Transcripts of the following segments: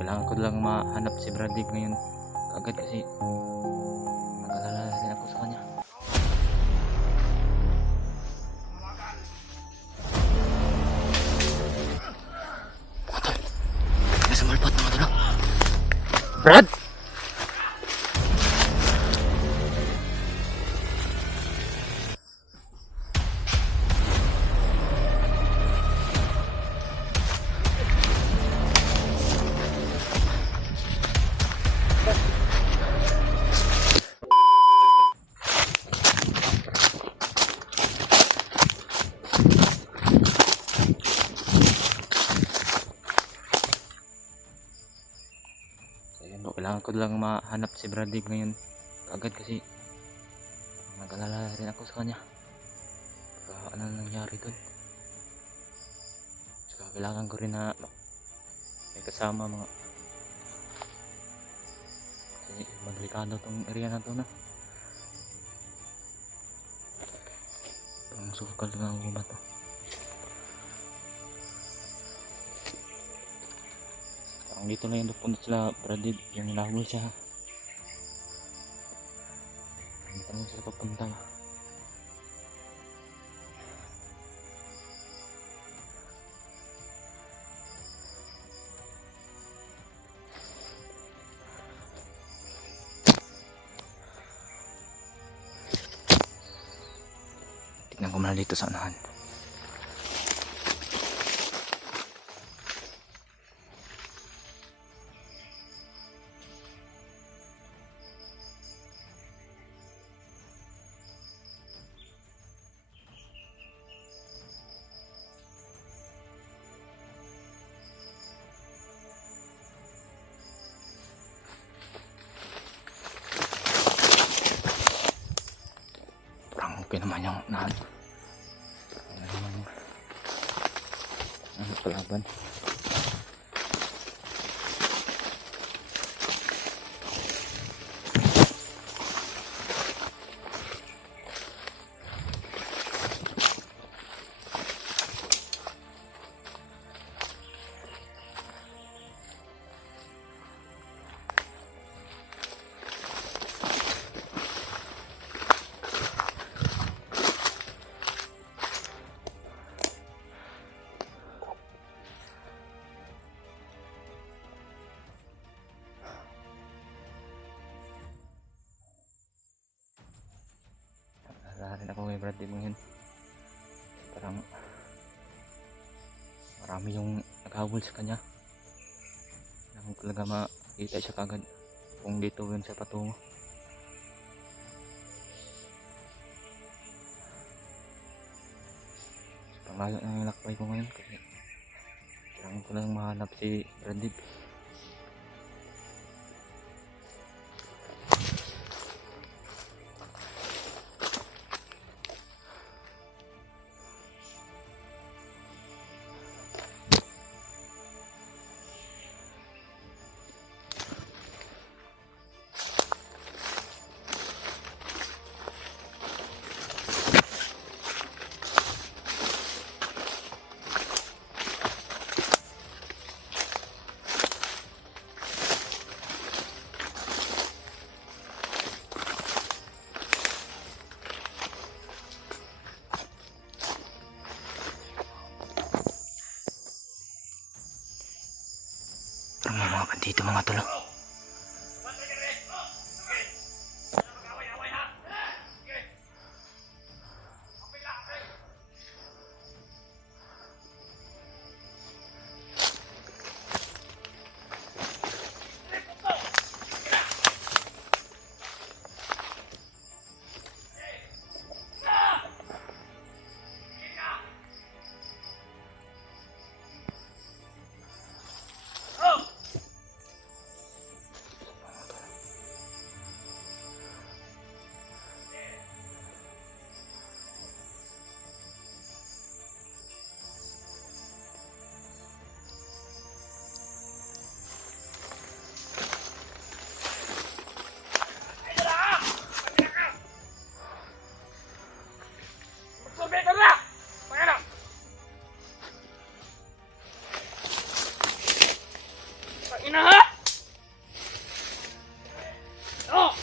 Kailangan ko lang mahanap si Bradley ngayon agad kasi nag-alala rin ako sa kanya. Mga tol, nasa malpat mga tol. Brad! Kailangan ko lang mahanap si Bradley ngayon agad kasi nag-alala rin ako sa kanya. Ano nangyari doon? Saka kailangan ko rin na may kasama mga kasi maglikado tong area na to na. Ang sukal na ako ba to? Dito na yung napunta sila Bradley, yung nahuli siya. Dito na sila papunta. Tignan ko muna dito sa unahan. Okay naman yung nahan. Ano naman ang kalaban. Rin ako kay Bradley ngayon. Parang marami yung naghabol sa kanya. Kailangan ko talaga makita siya kagad kung dito yun siya patungo. Panglayo na yung lakbay ko ngayon kasi kailangan ko lang mahanap si Bradley. Parang may mga bandito mga tol. ina ha! Oh!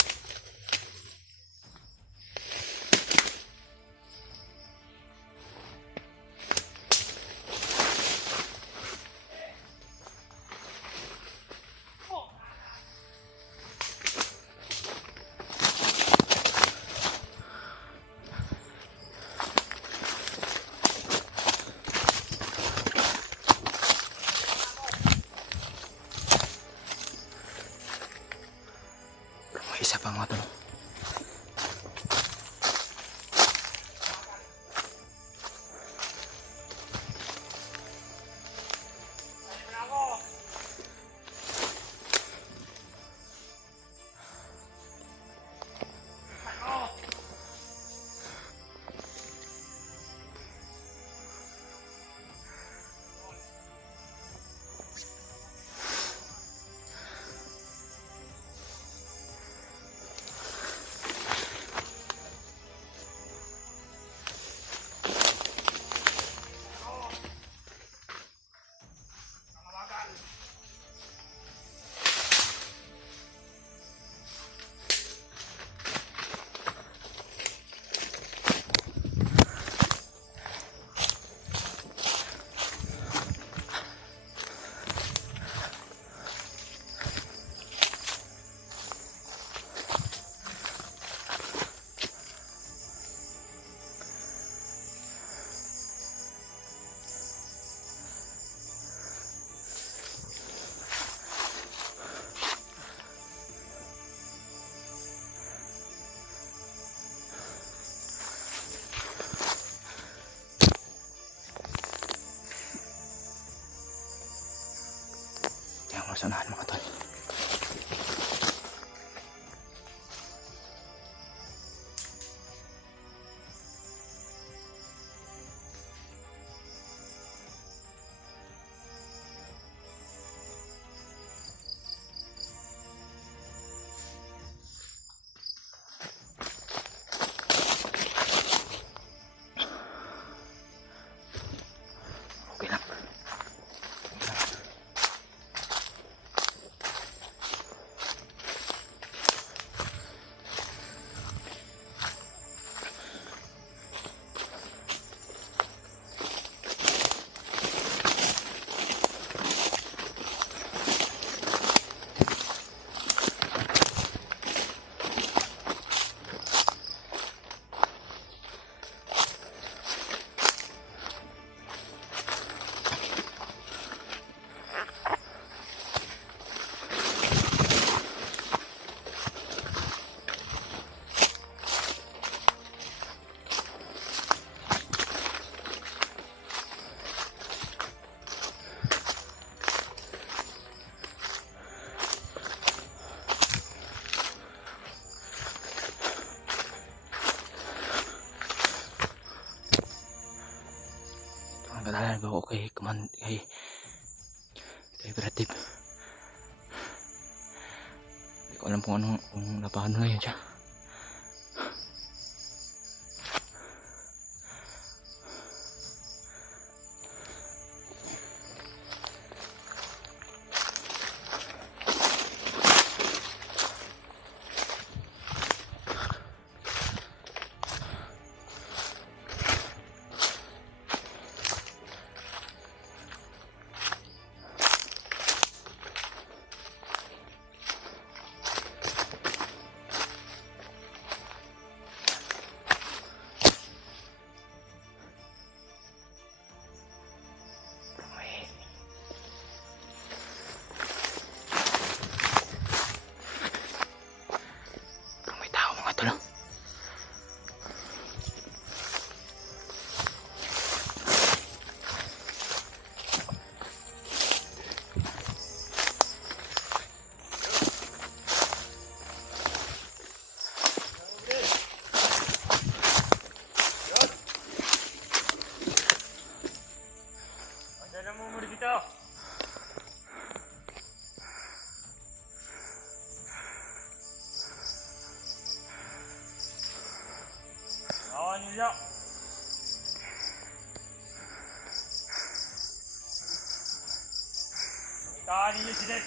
May isa pa mga tol. Sanahan mga tol. Okay lang. Nag-alala ba ako kay Brad Dave. Hindi ko alam kung napano na yun siya. Nila. Tadi ni sini.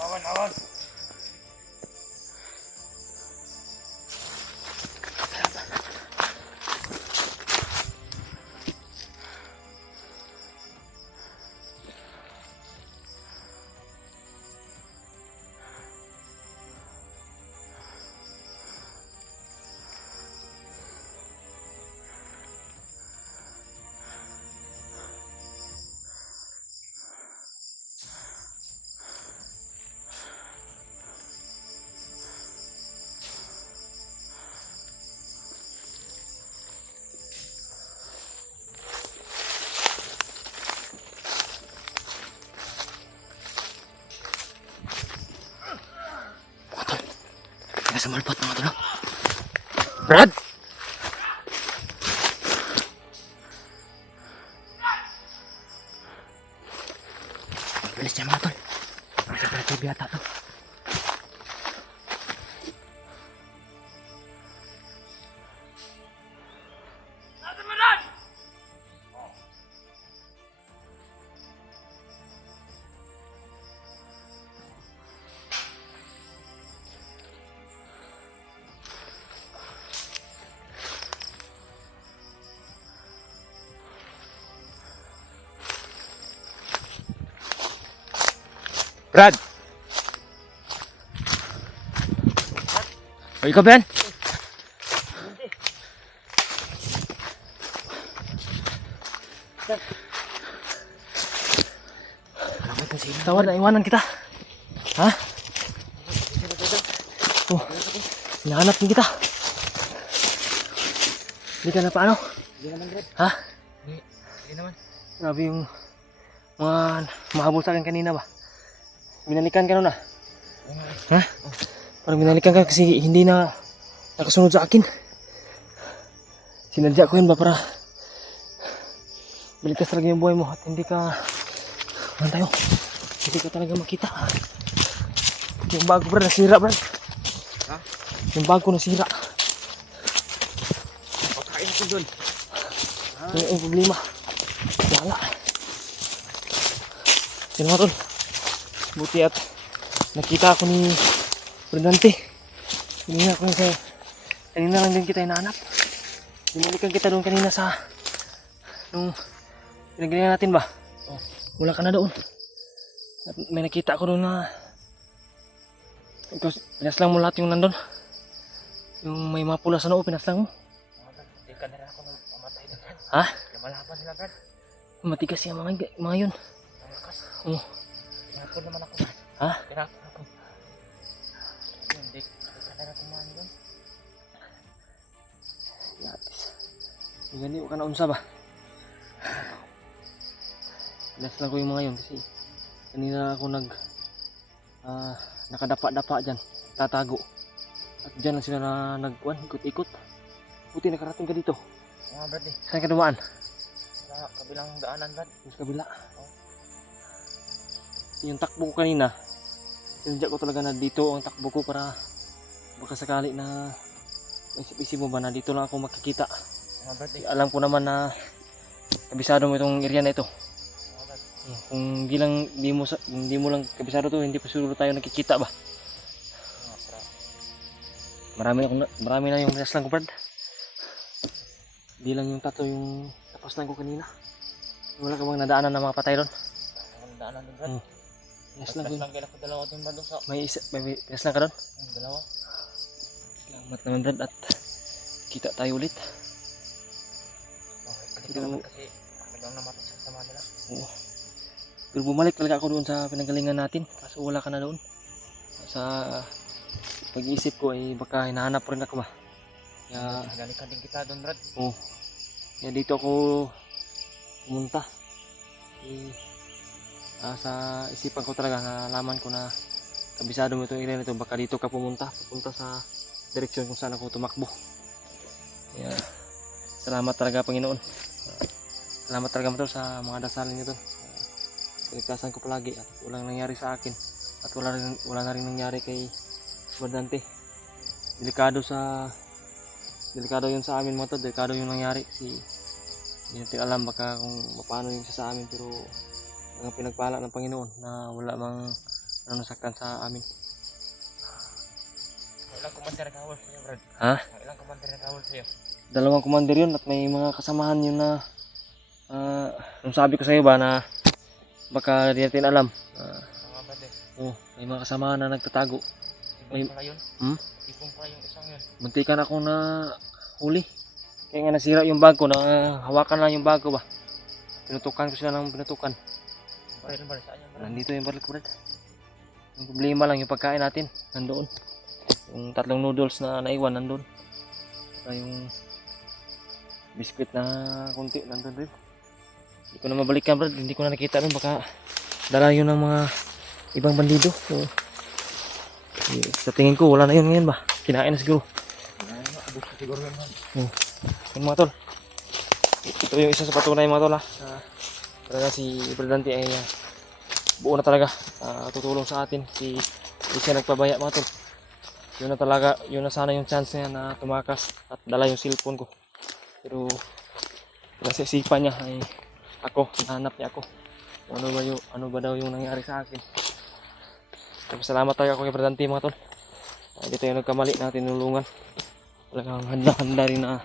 Awan, awan. Nasa malpat mga tol. Brad! Bilis niya mga tol. Nasa Brad yata to. Brad! O, ikaw ba yan? Tawad na, iwanan kita. Ha? Oh, hinahanap din kita. Hindi ka na paano? Hindi naman, Brad. Ha? Hindi naman. Grabe yung mga mahabol sa akin kanina ba? Binalikan ka nun ah. Ha? Parang binalikan ka kasi hindi na nakasunod sa akin. Sinadya ko yun ba para baligtas talaga yung buhay mo at hindi ka tayo. Hindi ka talaga makita. Yung bago Brad nasira Brad. Ha? Yung bago nasira. Pagkain ko doon. Yung problema. Wala. Sino mo tol? Buti at nakita ako ni Bernante. Kanina lang din kita hinahanap. Binalikan kita doon kanina sa nung pinagalingan natin ba? Oh. Wala ka na doon. At may nakita ako doon na ikaw, pinaslang mo lahat yung nandun. Yung may mga pula sa noo, pinaslang mo. Hindi ka na ako mamatay na, Brad. Ha? Lumalaban sila, Brad. Matigas yung mga yun. Ang lakas. Oh. Pinapon naman ako, Brad. Ha? Pinapon ako. Hindi ka na kumain doon. Lapis. Hindi ka na unsa ba? Pinaslang ko yung mga yun kasi kanina ako nakadapa-dapa dyan, tatago. At dyan lang sila na ikot-ikot. Buti nakarating ka dito. Mga Brad eh. Saan ka dumaan? Sa kabilang daanan, Brad. Sa kabila. Yung takbo ko kanina, sinadya ko talaga na dito ang takbo ko para baka sakali na isip-isip mo ba na dito lang ako makikita. Mga Brad eh. Alam ko naman na kabisado mo itong area na ito. Mga Brad. Kung hindi mo lang kabisado to, hindi pa siguro tayo nakikita ba? Mga Brad. Marami na yung pinaslang ko Brad. Hindi lang yung tato yung tapos lang ko kanina. Wala ka bang nadaanan na mga patay doon? Ang daanan doon, Brad. Pinaslang ko yun. Pinaslang ako dalawa din, Brad. Sa May pinaslang ka doon? dalawa. Salamat naman Brad at kita tayo ulit. Okay, balik ka naman kasi kami lang namatay sa kasama nila. Oo. Pero bumalik talaga ako doon sa pinanggalingan natin. Kaso wala ka na doon. Sa pag-iisip ko ay baka hinahanap rin ako ba. Kaya Hinalikan din kita doon, Brad. oh. Kaya dito ako pumunta. Sa isipan ko talaga nalaman ko na kabisado mo itong area nito. Baka dito ka pupunta sa direksyon kung saan ako tumakbo. Kaya salamat talaga Panginoon. Salamat talaga mo sa mga dasal niyo to. Kaligtasan ko palagi at walang nangyari sa akin at wala na rin nangyari kay Bernante. Delikado yun sa amin mga to, delikado yung nangyari kasi hindi natin alam baka kung paano yung sa amin pero ang pinagpala ng Panginoon na wala mang nasaktan sa amin. Ilang commander na kawal sa'yo, Brad? Ha? Ilang commander na kawal sa'yo? 2 commander yun at may mga kasamahan yun na nung sabi ko sa iyo ba na baka di natin alam. Mga Brad eh. May mga kasamahan na nagtatago. May- Ibong pala yun? Ibong pala yung isang yun. Muntikan ako na huli. Kaya nga nasira yung bag ko, na hawakan lang yung bag ko ba. Pinutukan ko sila ng pinutukan. Baril saan yan, Brad? Nandito yung baril ko, Brad. Yung problema lang yung pagkain natin, nandoon. Yung 3 noodles na naiwan, nandoon. Saka yung biskuit na kunti, nandoon rin. Hindi ko na mabalikan, Brad. Hindi ko na nakita rin. Baka dala yun ng mga ibang bandido. So, sa tingin ko, wala na yun ngayon ba. Kinain na siguro. Abot na siguro yun, man. Yung mga tol. Ito yung isa sa patunay mga tol ha. Talaga si Presidente ay buo na talaga. Tutulong sa atin. Hindi siya nagpabaya mga tol. Yun na talaga, yun na sana yung chance niya na tumakas at dala yung cellphone ko. Pero kasi isipan niya ay ako, nahanap niya ako. Kung ano ba daw yung nangyari sa akin. Pero salamat talaga ako kay Presidente mga tol. Dito yung nagkamali na tinulungan. Talagang handa-handa rin na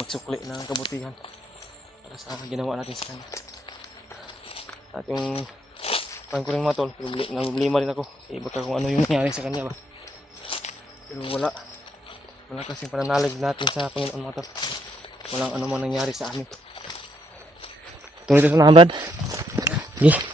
magsukli ng kabutihan para sa ginawa natin sa kanya. At yung pan ko rin mga tol, problema rin ako kasi baka kung ano yung nangyari sa kanya ba. Pero wala kasing pananalig natin sa Panginoon mga tol. Walang ano man nangyari sa amin. Tuloy ito sa nahan, Brad. Sige.